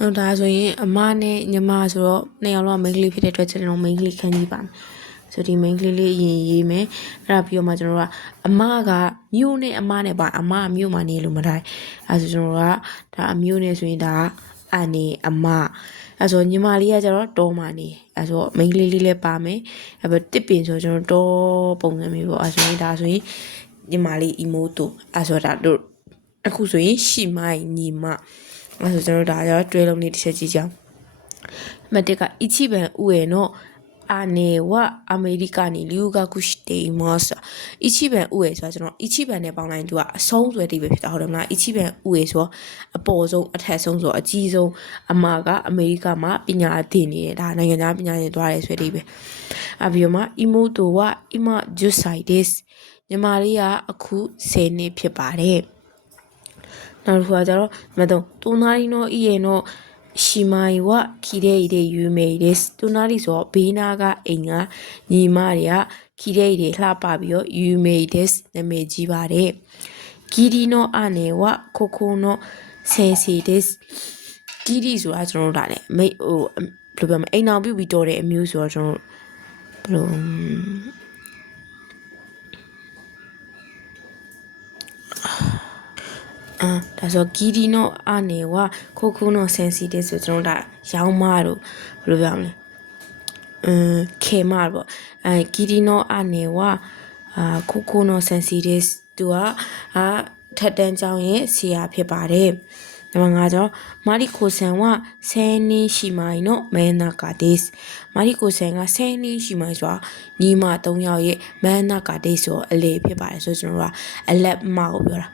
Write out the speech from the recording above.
ဟုတ်ဒါဆိုရင်အမနဲ့ညီမဆိုတော့နှစ်ယောက်လုံးမိန်းကလေးဖြစ်တဲ့အတွက်ကျွန်တော်မိန်းကလေးခန်းကြီးပါမယ်ဆိုဒီမိန်းကလေးလေးရင်ရေးမယ်အဲ့ဒါပြီးတော့မှကျွန်တော်တို့ကအမကမြို့နဲ့အမနဲ့ပါအမမြို့မှာနေလို့မထိုင်အဲ့ဆိုကျွန်တော်တို့ကဒါအမြို့နဲ့ဆိုရင်ဒါအနေအမအဲ့ဆိုညီမလေးကကျတော့တောမှာနေအဲ့ဆိုမိန်းကလေးလေးလည်းပါမယ်အဲ့တော့တစ်ပင်ဆိုကျွန်တော်တောပုံစံမျိုးပေါ့အဲ့ဆိုရင်ဒါဆိုရင်ညီမလေး emoto အဲ့ဆိုဒါတို့အခုဆိုရင်ရှိမိုင်းညီမအဲ့ဆိုကျွန်တော်ဒါကျတော့တွဲလုံးလေးတစ်ချက်ကြည့်ကြအောင်မတက်က一番上の姉はアメリカに留学しています一番上ဆိုတော့ကျွန်တော်一番နဲ့ပေါင်းလိုက်သူကအဆုံးဆိုတဲ့ဒီပဲဖြစ်တာဟုတ်တယ်မလား一番上ဆိုအပေါ်ဆုံးအထက်ဆုံးဆိုအကြီးဆုံးအမကအမေရိကမှာပညာသင်နေတယ်ဒါနိုင်ငံသားပညာသင်သွားတယ်ဆိုတဲ့ဒီပဲအပြီးတော့မှ妹は今10歳ですညီမလေးကအခု10နှစ်ဖြစ်ပါတယ်နောက်တစ်ခုကကျတော့မတော့隣の家の姉妹は綺麗で有名です隣ဆိုဘေးနာကအိမ်ကညီမတွေက綺麗でလှပပြီးတော့有名ですနာမည်ကြီးပါတယ်義理の姉はここの先生です義理ဆိုတာကျွန်တော်တို့ဒါလေမိဟိုဘယ်လိုပြောမလဲအိမ်အောင်ပြုတ်ပြီးတော့တဲ့အမျိုးဆိုတော့ကျွန်တော်ဘယ်လိုဒါဆိုဂီဒီနိုအနေဝခိုခိုနိုဆန်စီတဲ့ဆိုကျွန်တော်ဒါရောင်းမတို့ဘယ်လိုပြောမလဲခေမပေါ့ဂီဒီနိုအနေဝခိုခိုနိုဆန်စီတဲ့သူကထက်တန်းကျောင်းရဲ့ဆရာဖြစ်ပါတယ်နံပါတ်5ကျော်မာရီကိုဆန်ကဆယ်နှစ်ရှိမိုင်းနော်မဲနာကာဒေးစ်မာရီကိုဆန်ကဆယ်နှစ်ရှိမိုင်းဆိုတာညီမ3ယောက်ရဲ့မဲနာကာဒေးစ်ဆိုအလေဖြစ်ပါတယ်ဆိုကျွန်တော်ကအလက်မကိုပြောတာ